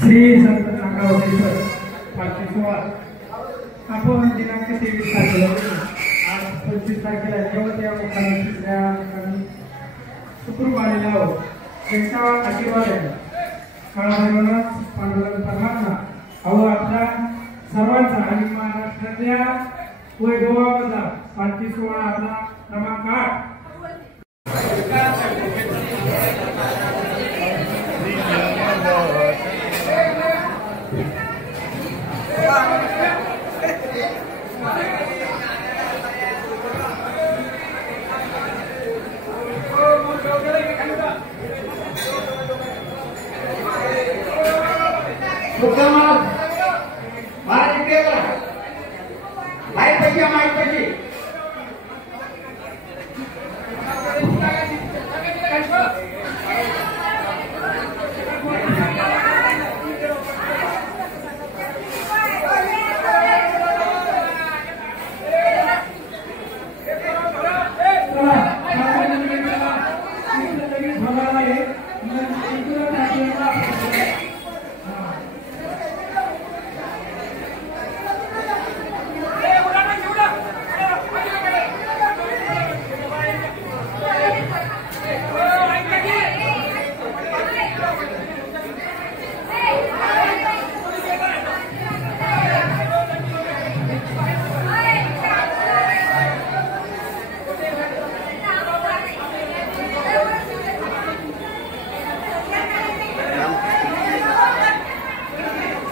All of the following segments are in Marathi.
श्री संत नागावतेश्वर पालखी सोहळा आपण दिनांक 23 तारखेला आज 25 तारखेला जेव्हा त्या ठिकाणी सुखरूप आलेला आहोत त्यांचा आशीर्वाद आहे. काळाभैरवनाथ पांडुरंग परमात्मा अहो आपल्या सर्वांचा आणि महाराष्ट्रातल्या वैभवाचा पालखी सोहळा आपला क्रमांक 8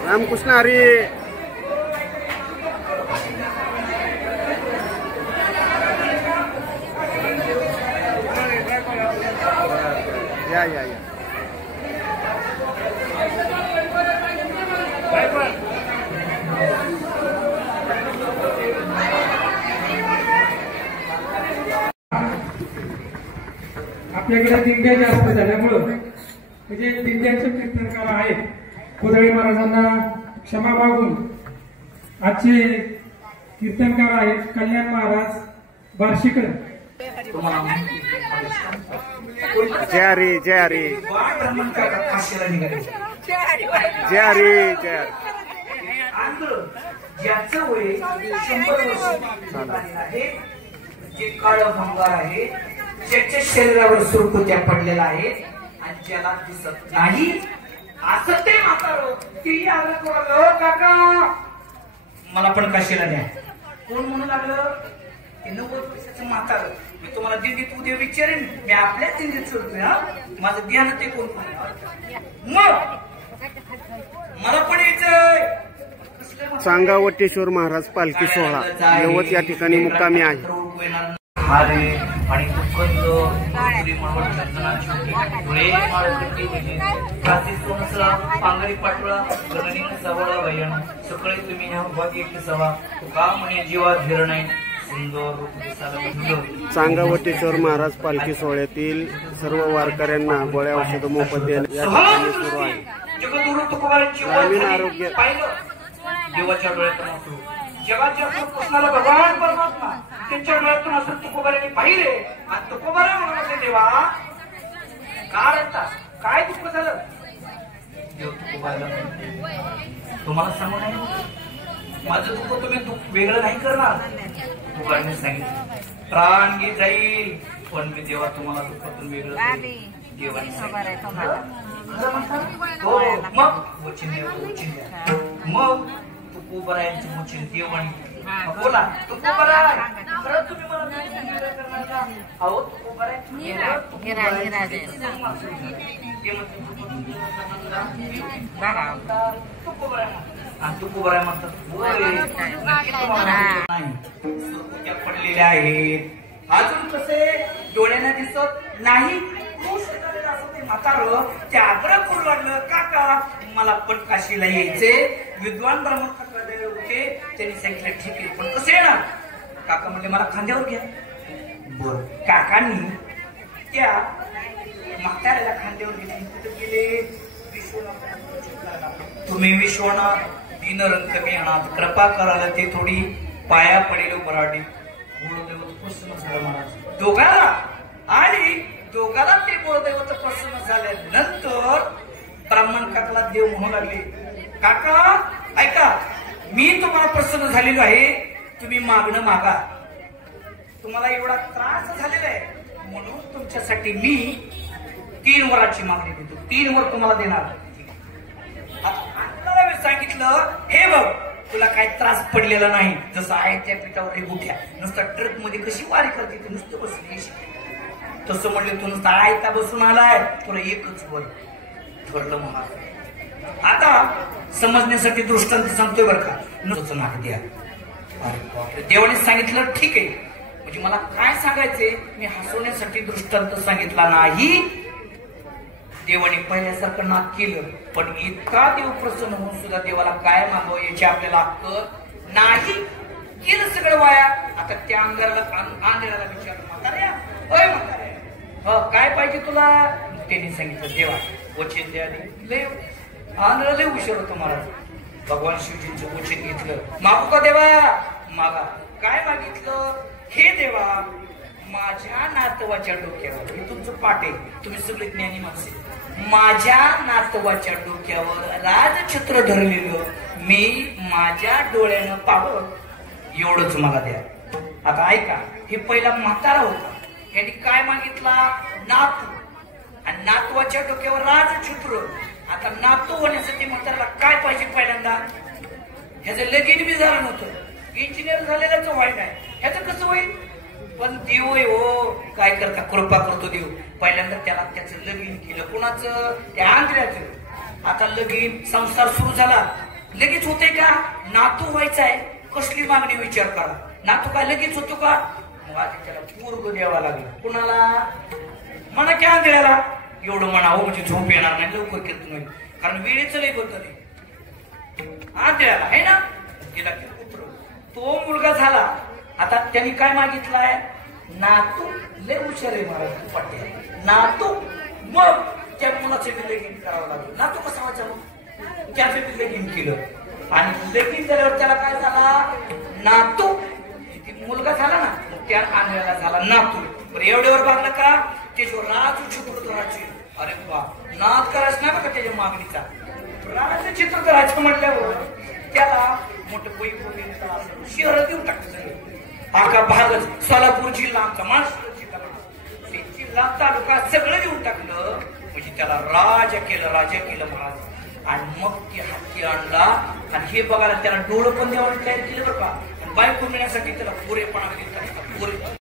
रामकृष्ण हरी. या आपल्याकडे दिंड्या जास्त झाल्यामुळं म्हणजे दिंड्याचे कीर्तनकार आहेत. कोदळे महाराजांना क्षमा मागून आजचे कीर्तनकार आहेत कल्याण महाराज बार्शीकर. जय हरी जय हरी जय हरी जय. ज्याचं वय 100 वर्ष आहे, जे काळं भंगार आहे, ज्याच्या शरीरावर सुरकुत्या पडलेला आहे आणि ज्याला दिसत नाही असं ते म्हातारं ती आलं कोण काका मला पण काशीला द्या कोण म्हणू लागलं ते 90 पैशाचं म्हातारं. मी तुम्हाला दिंडीत उद्या विचारेन, मी आपल्या दिंडीत सोडतोय. हा माझं ध्यान ते कोण मग मला पण यायचंय. सांगावटेश्वर महाराज पालखी सोहळा यवत या ठिकाणी मुक्कामी आहे. हारे आणि पांगरी पाटोळा सवळा वयण सकाळी तुम्ही ह्या भाग्य सवा का म्हणे जीवा धीर नाही सुंदर. सांगावटेश्वर महाराज पालखी सोहळ्यातील सर्व वारकऱ्यांना गोळ्या औषध मोफत देणे या ठिकाणी सुरू आहे. ग्रामीण आरोग्य देवाच्या डोळ्यातून असो, जगाच्या कृष्णाला भगवान परमात्मा त्यांच्या डोळ्यातून असं तुकोबाराने पाहिले आणि तुकोबारा म्हणाले देवा का रडता, काय दुःख झालं. देव तुकोबाराला तुम्हाला सांगू नाही माझं दुःख तुम्ही दुःख वेगळं नाही करणार. तुकोबाराने सांगितलं प्राण गे जाईल पण मी देवा तुम्हाला दुःखातून वेगळं देवाने सांगितलं. मग वचन मग तुकोबरायांची मुची देवणी बोला तुकोबरा खरं तुम्ही मला करणार का? अहो तुकोबराय तुकोबराय म्हणतात पडलेल्या आहेत अजून कसे डोळ्यांना दिसत नाही म्हातार ते आग्रह करू लागलं काका मला पण काशीला यायचे विद्वान ब्राह्मण काका होते त्यांनी सांगितलं ठीक आहे पण कसं येणार काका म्हणले मला खांद्यावर घ्या बर काकांनी त्या म्हाताऱ्याला खांद्यावर घेतली कुठे गेले विश्वनाथ तुम्ही विश्वनाथ दीन रंग मेहनात कृपा करायला ते थोडी पाया पडेल बराडी प्रसन्न झालं महाराज दोघाला आणि दोघाला ते बोलदैवत प्रसन्न झाल्यानंतर ब्राह्मण काकाला देव म्हणू लागले काका ऐका मी तुम्हाला प्रसन्न झालेलो आहे तुम्ही मागणं मागा तुम्हाला एवढा त्रास झालेला आहे म्हणून तुमच्यासाठी मी 3 वराची मागणी देतो 3 वर तुम्हाला देणार सांगितलं हे बघ तुला काही त्रास पडलेला नाही जसं आहे त्या पिठावर गुठ्या नुसतं ट्रक मध्ये कशी वारी करते ते नुसतं बसली तसं म्हणले तू नुसतं आयता बसून आलाय तुला एकच वर ठरलं महाराज आता समजण्यासाठी दृष्टांत सांगतोय बरं का नुसतं नाक द्या देवाने सांगितलं ठीक आहे म्हणजे मला काय सांगायचंय मी हसवण्यासाठी दृष्टांत सांगितला नाही देवाने पहिल्यासारखं नाक केलं पण इतका देव प्रसन्न होऊन सुद्धा देवाला काय मागावं याची आपल्याला अक्कल नाही केलं सगळं वाया आता त्या आंधळ्याला विचारलं म्हाताऱ्या होय म्हाताऱ्या काय पाहिजे तुला त्यांनी सांगितलं देवा वचन द्या लय आंधळा लय हुशार होतो महाराज भगवान शिवजींचं वचन घेतलं मागू का देवा मागा काय मागितलं हे देवा माझ्या नातवाच्या डोक्यावर हे तुमचं पाठ आहे तुम्ही सगळे ज्ञानी माणसे माझ्या नातवाच्या डोक्यावर राजछत्र धरलेलं मी माझ्या डोळ्यानं पाहावं एवढंच मला द्या आता ऐका हे पहिला म्हातारा होता यांनी काय मागितला नातू आणि नातवाच्या डोक्यावर राजछत्र आता नातू होण्यासाठी म्हाताऱ्याला काय पाहिजे पहिल्यांदा ह्याचं लगीन बी झालं नव्हतं इंजिनियर झालेल्याच वाईट आहे ह्याचं कसं होईल पण देव आहे हो काय करता कृपा करतो देव पहिल्यांदा त्याला त्याचं लगीन केलं कोणाचं त्या आंधळ्याचं आता लगीन संसार सुरू झाला लगेच होते का नातू व्हायचा आहे कसली मागणी विचार करा नातू काय लगेच होतो का मग आधी त्याला पूर्ग द्यावा लागला कुणाला म्हणा की आंधळ्याला एवढं म्हणावं म्हणजे झोप येणार नाही लवकर केलं नाही कारण वेळेचं लय होत नाही आंधळ्याला आहे ना गेला पुत्र तो मुलगा झाला आता त्यांनी काय मागितलंय नातू लय हुशार आहे महाराज पाटील नातू मग त्या मुलाचे बी लगीन करावं लागलं नातू कसा व्हायचा मग त्याचे बी लगीन केलं आणि लगीन झाल्यावर त्याला काय झाला नातू मुलगा झाला ना त्या आंधळ्याला झाला नातू एवढ्यावर बघलं का त्याच्यावर राजू चित्र करायचे अरे बा नाद करायचं नाही का त्याच्या मागणीचा राजू चित्र करायचं म्हटल्यावर त्याला मोठं शहर देऊन टाकलं आका भागच सोलापूर जिल्हा आमचा महाराष्ट्र जिल्हा तालुका सगळं देऊन टाकलं म्हणजे त्याला राजा केलं महाराज आणि मग ते हत्ती आणला आणि हे बघायला त्याला डोळं पण देवाने तयार केलं बरं का बायको मिळण्यासाठी त्याला पुरेपणा